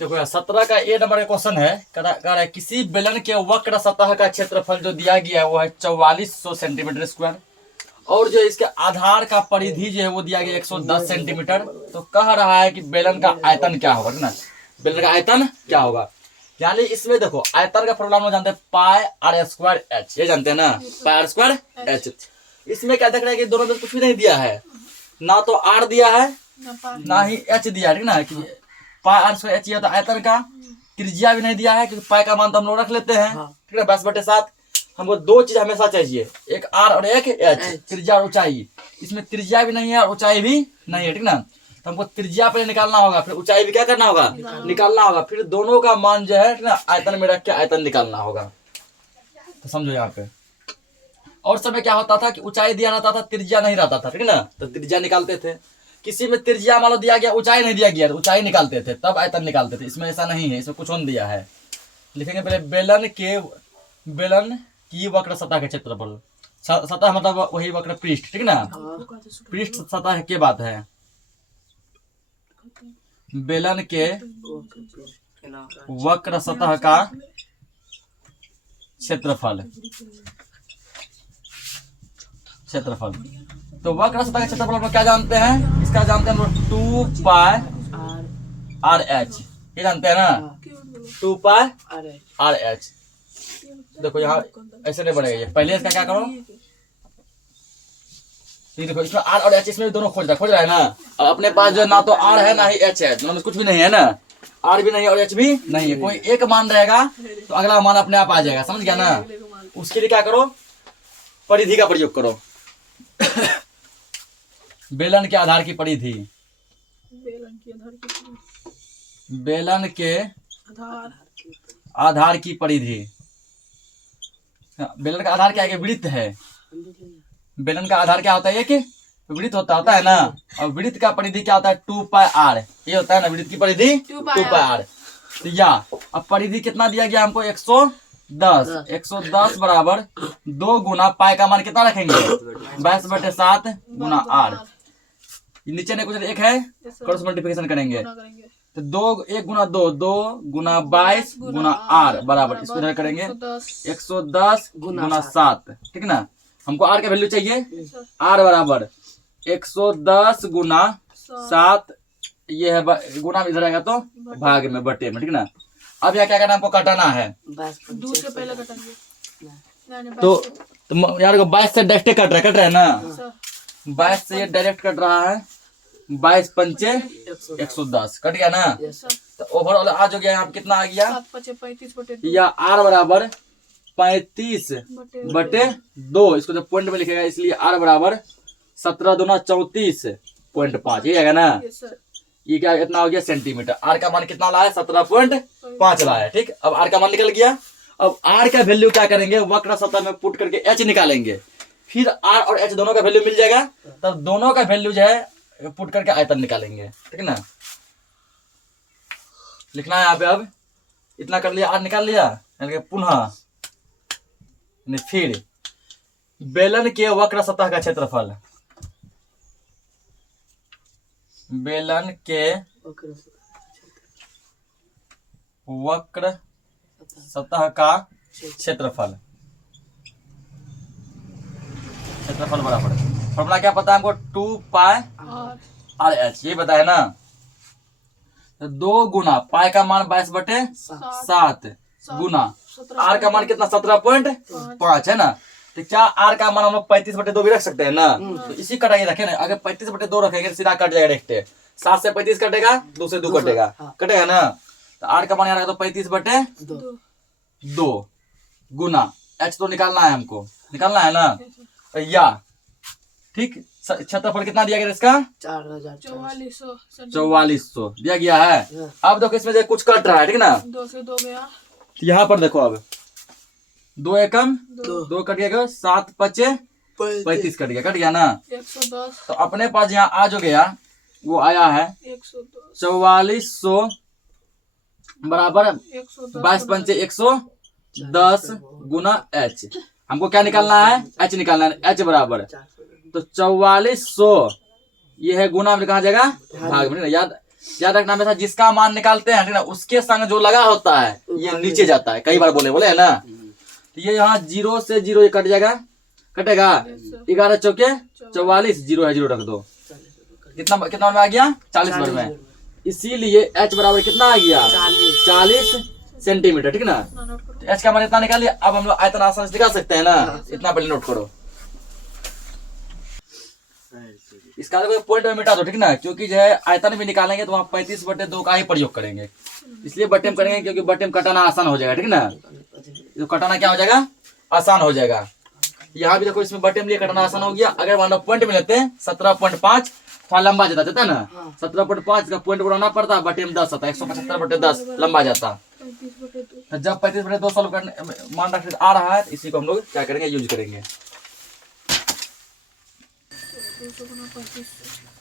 देखो यार 17 का ए नंबर का क्वेश्चन है। कह रहा है किसी बेलन के वक्र सतह का क्षेत्रफल जो दिया गया है वो है 4400 सेंटीमीटर स्क्वायर और जो इसके आधार का परिधि जो है वो दिया गया 110 सेंटीमीटर। तो कह रहा है कि बेलन का आयतन क्या होगा ना, बेलन का आयतन क्या होगा। यानी इसमें देखो आयतन का फॉर्मूला हम जानते हैं पाई आर स्क्वायर एच, ये जानते हैं ना, पाई आर स्क्वायर एच। इसमें क्या देख रहे हैं कि दोनों में कुछ भी नहीं दिया है, ना तो आर दिया है ना ही एच दिया है, ठीक ना। कि पाई आर स्क्वायर एच तो आयतन का, त्रिज्या भी नहीं दिया है क्योंकि पाई का मान तो हम लोग रख लेते हैं, ठीक है। 10/7 हमको दो चीज हमेशा चाहिए, एक आर और एक एच, त्रिज्या और ऊंचाई। इसमें त्रिज्या भी नहीं है और ऊंचाई भी नहीं है, ठीक ना। तो हमको त्रिज्या पहले निकालना होगा, फिर ऊंचाई भी क्या करना होगा, निकालना होगा, फिर दोनों का मान जो है ना आयतन में रख के आयतन निकालना होगा। तो समझो यहाँ पे। और समय क्या होता था कि ऊंचाई दिया रहता था, त्रिज्या नहीं रहता था, ठीक ना। तो त्रिज्या निकालते थे। किसी में त्रिज्या मान लो दिया गया, ऊंचाई नहीं दिया गया, ऊंचाई निकालते थे तब आयतन निकालते थे। इसमें ऐसा नहीं है, इसमें कुछ और दिया है। लिखेंगे पहले बेलन की वक्र सतह के क्षेत्रफल। सतह मतलब वही वक्र पृष्ठ, ठीक ना। पृष्ठ सतह के बात है। बेलन के वक्र सतह का क्षेत्रफल। तो वक्र सतह का क्षेत्रफल हम क्या जानते हैं, इसका जानते हैं हम लोग 2 पाई आर एच, ये जानते हैं ना, 2 पाई आर एच। देखो यहाँ ऐसे नहीं बनेगा, ये पहले इसका क्या करो, देखो इसमें आर और एच, इसमें दोनों खोज रहा है ना। और अपने पास जो ना तो आर है ना ही एच है, दोनों में कुछ भी नहीं है ना, आर भी नहीं है और एच भी नहीं है। कोई एक मान रहेगा तो अगला मान अपने आप आ जाएगा, समझ गया ना। उसके लिए क्या करो, परिधि का प्रयोग करो। बेलन के आधार की परिधि, बेलन के आधार की परिधि। बेलन का आधार क्या है, वृत्त है। बेलन का आधार क्या होता है, कि वृत्त होता है ना। और वृत्त का परिधि क्या होता है, 2 पाई आर, ये होता है ना वृत्त की परिधि 2 पाई आर। तो या अब परिधि कितना दिया गया हमको, 110 बराबर 2 गुना पाई का मान कितना रखेंगे, 22/7 गुना आर। नीचे ने कुछ एक है, क्रॉस मल्टीप्लिकेशन करेंगे तो 1 गुना 2 गुना 22 गुना आर बराबर, इसको इधर करेंगे 110 गुना 7, ठीक ना। हमको आर का वैल्यू चाहिए, आर बराबर 110 गुना 7, ये है गुना इधर आएगा तो भाग में बटे में, ठीक ना। अब यहाँ क्या करना है, हमको काटाना है, दूर से पहले कटेंगे। तो यार 22 से डायरेक्ट कट रहा है ना, 22 से ये डायरेक्ट कट रहा है, 22 पंचे 110 कट गया ना। तो ओवरऑल आज हो गया यहाँ कितना आ गया, 7×5 या आर बराबर 35/2। इसको जब पॉइंट में लिखेगा इसलिए आर बराबर 17 दूना 34.5, ये आएगा ना। ये क्या इतना हो गया सेंटीमीटर। आर का मान कितना लाया, 17.5 लाया, ठीक। अब आर का मान निकल गया। अब आर का वैल्यू क्या करेंगे, वक्र सतह में पुट करके एच निकालेंगे, फिर आर और एच दोनों का वैल्यू मिल जाएगा, तब दोनों का वैल्यू जो है पुट करके आयतन निकालेंगे, ठीक ना। लिखना है यहाँ पे। अब इतना कर लिया, आर निकाल लिया, पुनः फिर बेलन के वक्र सतह का क्षेत्रफल, बेलन के वक्र सतह का क्षेत्रफल बराबर, फॉर्मूला क्या पता है हमको, 2 पाई आर एच, ये बताया ना। तो 2 गुना पाई का मान 22/7 गुना आर का मान कितना, 17.5 है ना। तो क्या आर का मान हम लोग 35/2 भी रख सकते हैं ना। तो इसी कटाई रखे ना, अगर 35/2 रखेंगे सीधा कट जाएगा डायरेक्ट, 7 से 35 कटेगा, 2 से 2 कटेगा, कटेगा ना। तो आर का मान यहाँ तो 35/2 गुना एच तो निकालना है हमको, निकालना है ना। या ठीक, क्षेत्रफल कितना दिया गया इसका, 4400 दिया गया है। अब देखो इसमें कुछ कट रहा है, ठीक ना। 2 से 2 गया, यहाँ पर देखो, अब 2 एकम 2 कट गया, 7 5 35 कट गया ना। 110, तो अपने पास यहाँ आ जो गया वो आया है 4400 बराबर 22 पंचे 110 गुना एच। हमको क्या निकालना है, एच निकालना है, एच बराबर तो 4400 ये है गुना में कहा जाएगा भाग में, याद याद रखना हमेशा जिसका मान निकालते हैं ठीक ना, उसके संग जो लगा होता है ये नीचे जाता है। कई बार बोले है ना, तो ये यहाँ 0 से 0 ये कट जाएगा, कटेगा 11 चौके 44, 0 है 0 रख दो। कितना कितना में आ गया 40 वर्ग में। इसीलिए h बराबर कितना आ गया 40 सेंटीमीटर, ठीक ना। तो h का मान इतना निकालिए। अब हम लोग आयतन आसानी से निकाल सकते हैं ना, इतना पहले नोट करो। इसका कोई पॉइंट में मिटा दो, ठीक ना, क्योंकि जो है आयतन भी निकालेंगे तो वहाँ 35/2 का ही प्रयोग करेंगे, इसलिए बट्टे में करेंगे क्योंकि बट्टे में कटाना आसान हो जाएगा, ठीक ना। तो कटाना क्या हो जाएगा आसान हो जाएगा। यहाँ भी देखो इसमें बट्टे में लिए कटाना आसान हो गया। अगर मान लो पॉइंट में लेते हैं 17.5 थोड़ा लंबा जाता है ना, 17.5 का पॉइंट बनाना पड़ता, बटे में 10 आता है, 175/10 लंबा जाता। तो जब 35/2 सॉल्व करने मान रख आ रहा है, इसी को हम लोग क्या करेंगे यूज करेंगे।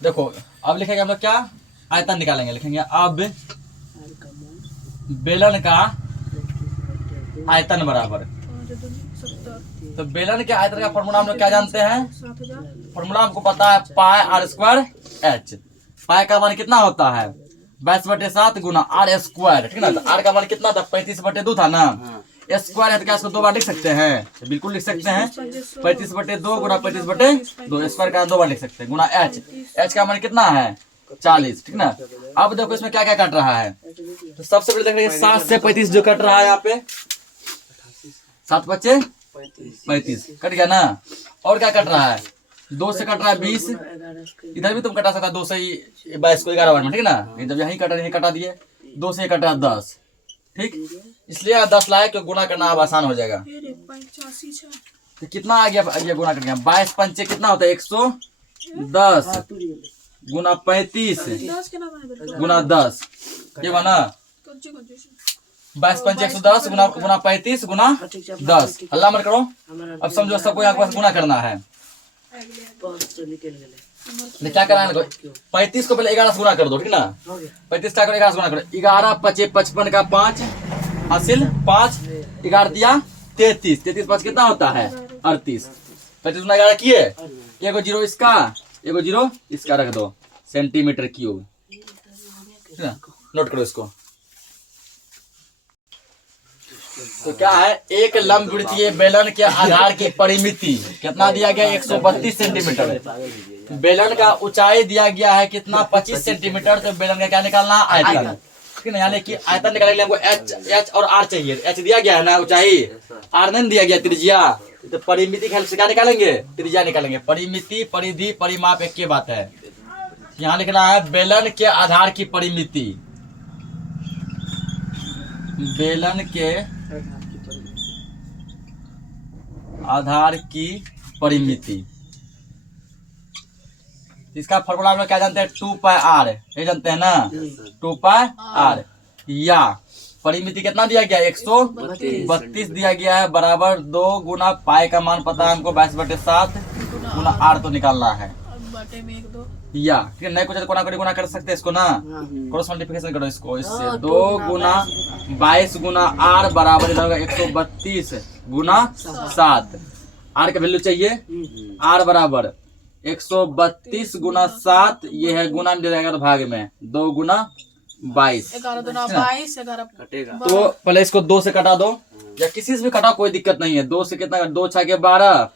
देखो अब लिखेंगे हम लोग क्या आयतन निकालेंगे, लिखेंगे अब बेलन का आयतन बराबर। तो बेलन के आयतन का फॉर्मूला हम लोग क्या जानते हैं, फॉर्मूला हमको पता है पाई आर स्क्वायर एच। पाई का मान कितना होता है 22/7 गुना आर स्क्वायर, ठीक ना। तो आर का मान कितना था 35/2 था ना, स्क्वायर है तो क्या इसको 2 बार लिख सकते हैं, बिल्कुल लिख सकते हैं। 35/2 गुना 35/2 स्क्वायर का 2 बार लिख सकते हैं गुना एच। एच का मान कितना है 40, ठीक ना। अब देखो इसमें क्या क्या कट रहा है, तो सबसे पहले देख रहे 7 से 35 जो कट रहा है यहाँ पे, 7 बच्चे 35 कट गया ना। और क्या कट रहा है 2 से कट रहा है 20, इधर भी तुम कटा सकता 2 से ही 22 को 11 बार में, ठीक ना। जब यही कटा नहीं कटा दिए, 2 से कटा 10, ठीक, इसलिए 10 लाए क्यों गुना करना अब आसान हो जाएगा। तो कितना आ गया ये गुना कर गया 22 पंचे कितना होता है 110 गुना 35 गुना 10, ये बना 22 पंचे 110 गुना 35 गुना 10। अल्लाह मत करो, अब समझो सबको यहाँ पास गुना करना है। क्या करना है 35 को पहले 11 से गुना कर दो, ठीक ना। 35 का 11 से गुना करो, 11 5 55 का 5 हासिल 5 11 दिया 33, 33 5 कितना होता है 38। 35 गुना 11 किए, एगो 0 इसका एगो 0 इसका रख दो, सेंटीमीटर क्यूब, ठीक ना। नोट करो इसको। तो क्या है एक लंबवृत्तीय बेलन के आधार की परिमिति कितना दिया गया 132 सेंटीमीटर। बेलन का ऊंचाई दिया गया है कितना 25 सेंटीमीटर। तो बेलन का क्या निकालना आयतन, ठीक है, यानी कि आयतन निकालने के लिए हमको एच और आर चाहिए। एच दिया गया है ना ऊंचाई, आर नहीं दिया गया त्रिज्या। तो परिमिति के हेल्प से क्या निकालेंगे त्रिज्या निकालेंगे। परिमिति परिधि परिमाप एक ही बात है। यहाँ लिखना है बेलन के आधार की परिमिति, बेलन के आधार की परिमिति। इसका फॉर्मूला हम लोग क्या जानते हैं 2 पाई आर, ये जानते हैं ना 2 पाई आर। या परिमिति कितना दिया गया 132 दिया गया है बराबर 2 गुना पाई का मान पता है हमको 22/7 गुना आर तो निकालना है। या ठीक है, नहीं कुछ गुना कर सकते हैं इसको ना, क्रॉस मल्टीप्लिकेशन करो इसको, इससे 2 गुना 22 गुना आर बराबर 132 गुना 7। आर का वैल्यू चाहिए, आर बराबर 132 गुना 7, ये है गुना में दे जाएगा तो भाग में 2 गुना 22 तो पहले इसको 2 से कटा दो, या किसी से भी कटा कोई दिक्कत नहीं है। 2 से कितना 2 6 के 12,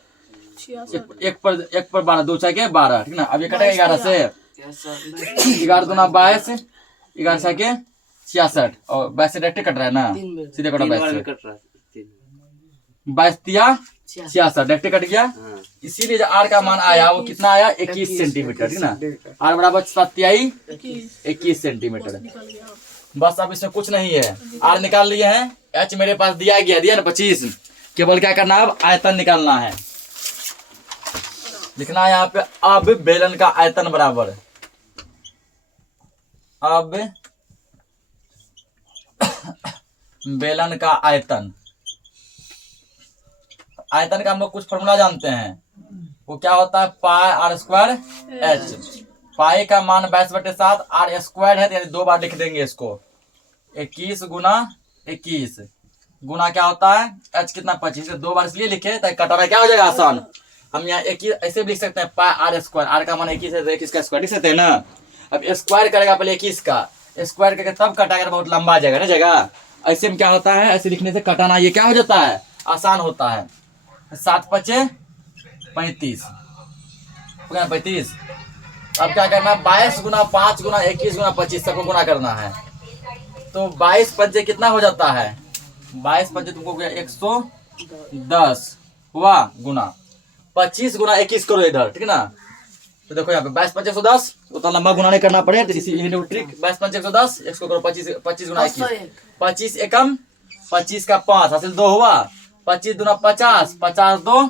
एक पर 12, 2 6 के 12, ठीक ना। अब ये कटेगा 11 से, 11 दूना 22, 11 6 के 66 और 22 से डायरेक्ट कट रहा है ना, सीधे कटो 22 से, 22 दिया 66 डायरेक्ट कट गया। इसीलिए जो आर का मान आया वो कितना आया 21 सेंटीमीटर, ठीक ना। आर बराबर 21 सेंटीमीटर। बस अब इसमें कुछ नहीं है, आर निकाल लिए हैं, एच मेरे पास दिया ना 25, केवल क्या करना है अब आयतन निकालना है। लिखना है यहाँ पे अब बेलन का आयतन बराबर, अब बेलन का आयतन। आयतन का हम लोग कुछ फॉर्मूला जानते हैं, वो क्या होता है पाई आर स्क्वायर एच। पाई का मान 22/7, आर स्क्वायर है तो 2 बार लिख देंगे इसको, 21 गुना 21 गुना क्या होता है एच कितना 25, 2 बार इसलिए लिखे ताकि कटाना क्या हो जाएगा आसान। हम यहाँ 21 ऐसे भी लिख सकते हैं पाई आर स्क्वायर, आर का मान 21 है तो 21 का स्क्वायर लिख सकते हैं ना। अब स्क्वायर करेगा पहले 21 का, स्क्वायर करके तब कटाएगा, बहुत लंबा जाएगा ना जगह। ऐसे में क्या होता है, ऐसे लिखने से कटाना ये क्या हो जाता है, आसान होता है। 7 पचे 35, 35। अब क्या करना, 22 गुना 5 गुना 21 गुना 25 सबको गुना करना है। तो 22 पंचे कितना हो जाता है, 22 पंचे तुमको हो गया 110 हुआ, गुना 25 गुना 21 करो इधर, ठीक ना। तो देखो यहाँ पे 22 पंचे 110, उतना लंबा गुना नहीं करना पड़े, तो इसी ट्रिक 22 पंचे 110, 100 करो 25 गुना 21, 25 एकम 25 का 5 हासिल 2 हुआ, 25 दूना 50, 50 2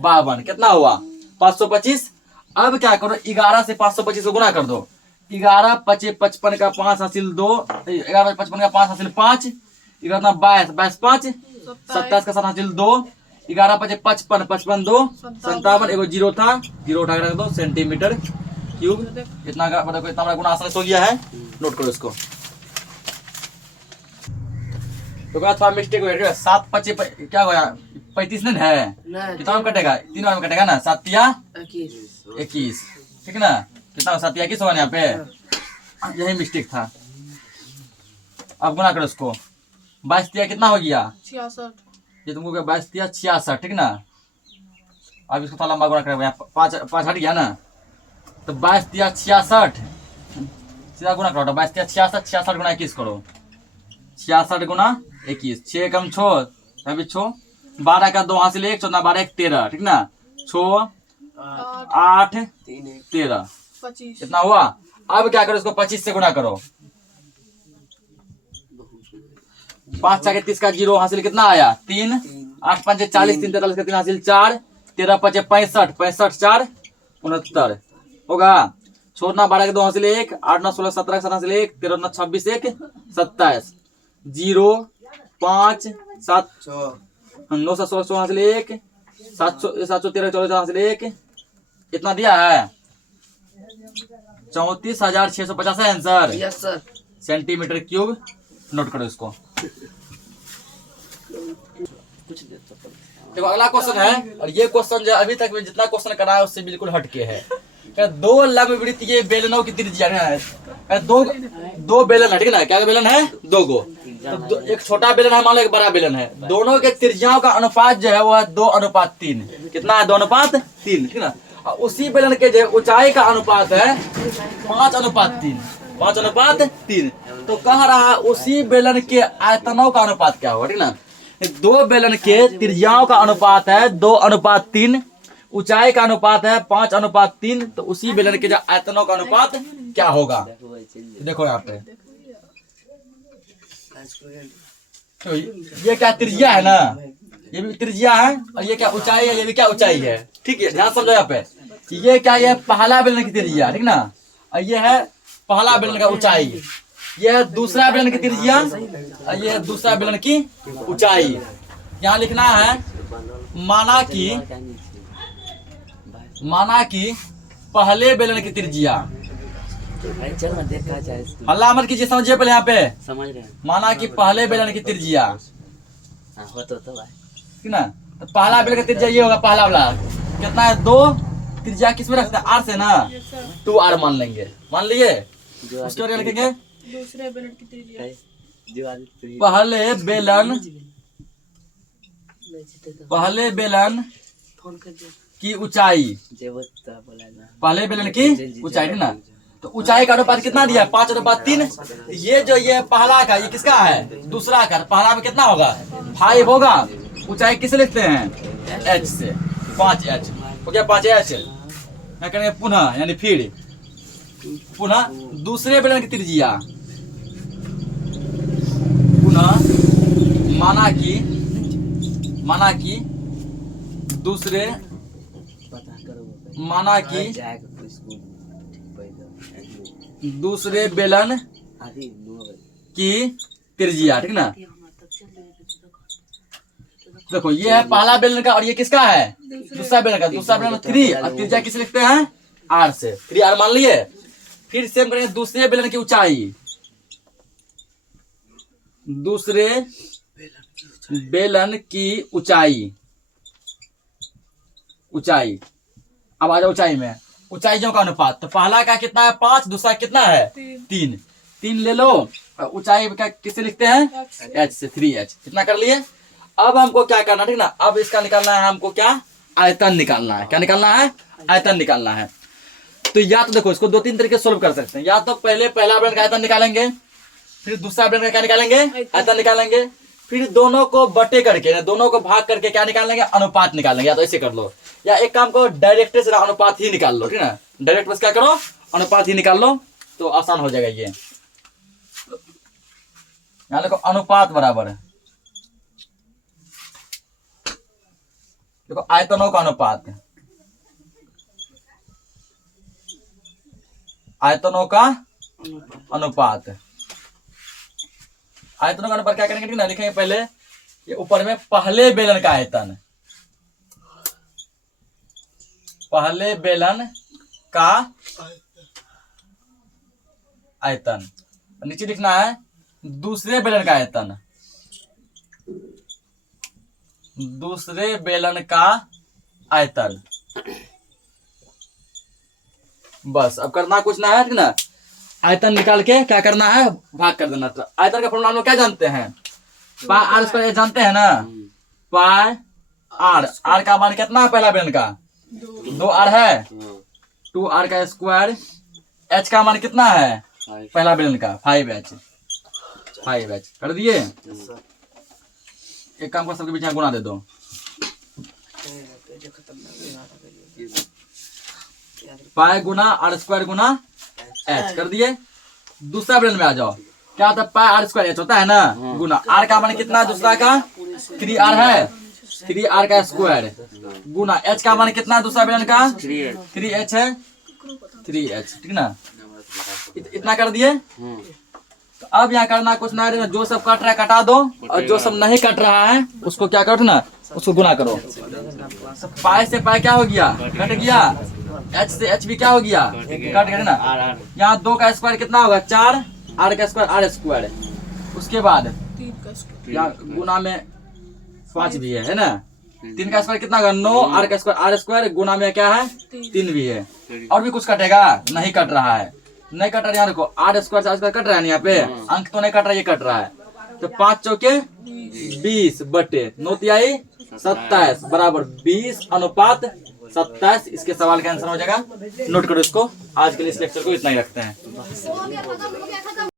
52, कितना हुआ 525। अब क्या करो, 11 से 525 को गुना कर दो, 11 पचे 55 का 5 हासिल 2, 11 55 का 5 हासिल 5, 11 22, 22 5 27 का 7 हासिल 2, 11 पचे 55, 55 2 57, एगो जीरो था, जीरो उठा के रख दो, सेंटीमीटर क्यूब। इतना का मतलब इतना बड़ा गुना आसान से हो गया है, नोट करो इसको। तो क्या थोड़ा मिस्टेक हो गया, 7 पचे क्या हुआ 35 नहीं है, कितना में कटेगा, 3 बार में कटेगा ना, 7 तिया 21, ठीक ना, कितना 7 तिया 21 होगा यहाँ पे, यही मिस्टेक था। अब गुना करो इसको, 22 तिया कितना हो गया 66, ये तुमको 22 तिया 66, ठीक ना। अब इसको थोड़ा लंबा गुना करेगा, 5 हट गया ना, तो 22 तिया 66 सीधा गुना करो, 22 तिया 66, 66 गुना 21 करो, 66 गुना 21, 6 कम 6 अभी 6, 12 का 2 हासिल 1, 14 12 1 13, ठीक ना, 6 8 13 25, इतना हुआ। अब क्या करो, इसको 25 से गुना करो, 5 6 30 का 0 हासिल कितना आया 3, 8 5 40, 3 43 का 3 हासिल 4, 13 5 65, 65 4 69 होगा। छोड़ना 12 के 2 हासिल 1, 8 9 16 17 का 7 हासिल 1, 13 9 26 1 27, 0 5 7 9 7 16 हासिल 1, 713 14 हासिल 1, इतना दिया है 34,650 है answer. Yes sir. Centimetre cube, note करो इसको। देखो अगला क्वेश्चन है, और ये क्वेश्चन जो अभी तक में जितना क्वेश्चन करा है उससे बिल्कुल हटके है। क्या 2 लंबवृत्तीय बेलनों की त्रिज्या है, दो बेलन है, ठीक है ना, क्या बेलन है 2 गो, तो एक छोटा बेलन है मान लो, एक बड़ा बेलन है, दोनों के त्रिज्याओं का अनुपात जो है वो है 2:3, कितना है 2:3, ठीक ना। और उसी बेलन के जो ऊंचाई का अनुपात है 5:3, 5:3, तो कह रहा है उसी बेलन के आयतनों का अनुपात क्या होगा, ठीक ना। 2 बेलन के त्रिज्याओं का अनुपात है 2:3, ऊंचाई का अनुपात है 5:3, तो उसी बेलन के जो आयतनों का अनुपात क्या होगा, देखो यहाँ पे। तो ये क्या त्रिज्या है ना, ये भी त्रिज्या है, और ये क्या ऊंचाई है, ये भी क्या ऊंचाई है, ठीक है, ध्यान समझो यहाँ पे। ये क्या, ये पहला बेलन की त्रिज्या, ठीक ना, और ये है पहला बेलन का ऊंचाई, ये है दूसरा बेलन की त्रिज्या, और ये है दूसरा बेलन की ऊंचाई। यहाँ लिखना है माना कि पहले बेलन की त्रिज्या, चल ना देखा जाए इसको। हल्ला मत कीजिए, समझिए पहले यहाँ पे। समझ रहे हैं। माना कि पहले बेलन की त्रिज्या, हाँ हो तो भाई ठीक ना, तो पहला बेलन का त्रिज्या ये होगा, पहला वाला कितना है 2, त्रिज्या किस में रखते हैं आर से ना, 2r मान लेंगे, मान लिए, उसके बाद लिखेंगे दूसरे बेलन की त्रिज्या, जो आदमी पहले बेलन फोन कर दे की ऊंचाई, बोला ना पहले बेलन की ऊंचाई, ठीक ना, तो ऊंचाई का अनुपात कितना दिया 5:3। ये जो ये पहला का, ये किसका है दूसरा का, पहला में कितना होगा 5 होगा, ऊंचाई किसे लिखते हैं h से, 5h हो गया, 5h। क्या करेंगे पुनः, यानी फिर पुनः दूसरे बेलन की त्रिज्या, पुनः माना कि दूसरे, माना कि दूसरे बेलन की त्रिज्या, ठीक ना। देखो ये है पहला बेलन का, और ये किसका है दूसरा बेलन का, दूसरा बेलन 3, और त्रिज्या किसे लिखते हैं r से, 3r मान लिए। फिर सेम करेंगे दूसरे बेलन की ऊंचाई, दूसरे बेलन की ऊंचाई, अब आ जाओ ऊंचाई में, ऊंचाइयों का अनुपात। तो पहला का कितना है 5, दूसरा कितना है 3। 3 ले लो। और ऊंचाई का किससे लिखते हैं h से 3h। कितना कर लिए। अब हमको क्या करना है ठीक ना, अब इसका निकालना है हमको क्या, आयतन निकालना है। क्या निकालना है, आयतन निकालना है। तो या तो देखो इसको 2-3 तरीके से सोल्व कर सकते हैं। या तो पहले पहला बेलन का आयतन निकालेंगे, फिर दूसरा बेलन का क्या निकालेंगे, आयतन निकालेंगे, फिर दोनों को बटे करके, दोनों को भाग करके क्या निकालेंगे, अनुपात निकालेंगे। या तो ऐसे कर लो, या एक काम करो डायरेक्ट से अनुपात ही निकाल लो। ठीक है, डायरेक्ट बस क्या करो, अनुपात ही निकाल लो, तो आसान हो जाएगा। ये यहाँ देखो अनुपात बराबर है, देखो आयतनों का अनुपात, आयतनों का अनुपात। आयतनों का अनुपात क्या करेंगे ठीक ना, लिखेंगे पहले ये ऊपर में पहले बेलन का आयतन, पहले बेलन का आयतन। नीचे लिखना है दूसरे बेलन का आयतन, दूसरे बेलन का आयतन। बस अब करना कुछ ना है ठीक ना, आयतन निकाल के क्या करना है, भाग कर देना। तो आयतन का फॉर्मूला हम लोग क्या जानते हैं, पाई आर स्क्वायर जानते हैं ना, पाई आर। आर का मान कितना है पहला बेलन का 2r है, 2r का स्क्वायर। h का मान कितना है पहला बेलन का 5h, 5h कर दिए। एक काम कर सबके बीच में गुना दे दो, पाई गुना आर स्क्वायर गुना h कर दिए। दूसरा बेलन में आ जाओ, क्या होता है पाई आर स्क्वायर h होता है ना, गुना r का मान कितना दूसरा का 3r है, 3r का स्क्वायर गुना h का मान कितना दूसरा बेलन का 3h है, 3h। ठीक ना, इतना कर दिए। तो अब यहाँ करना कुछ ना है, जो सब कट रहा है कटा दो, और जो सब नहीं कट रहा है उसको क्या करो ना, उसको गुना करो। पाई से पाई क्या हो गया, कट गया। h से h भी क्या हो गया, कट गया ना। यहाँ 2 का स्क्वायर कितना होगा 4, r का स्क्वायर r स्क्वायर। उसके बाद 3 का स्क्वायर, यहाँ गुना में 5 भी है ना। 3 का स्क्वायर कितना होगा 9, r का स्क्वायर r स्क्वायर, गुना में क्या है 3 भी है। और भी कुछ कटेगा, नहीं कट रहा है, नहीं कट रहा है। यहाँ देखो r square r square cut रहा है यहाँ पे, अंक तो नहीं कट रहा, ये कट रहा है। तो 5 चौके 20 बटे 9 तिहाई 27 बराबर 20 अनुपात 27। इसके सवाल का आंसर हो जाएगा। नोट करो इसको। आज के लिए इस लेक्चर को इतना ही रखते हैं।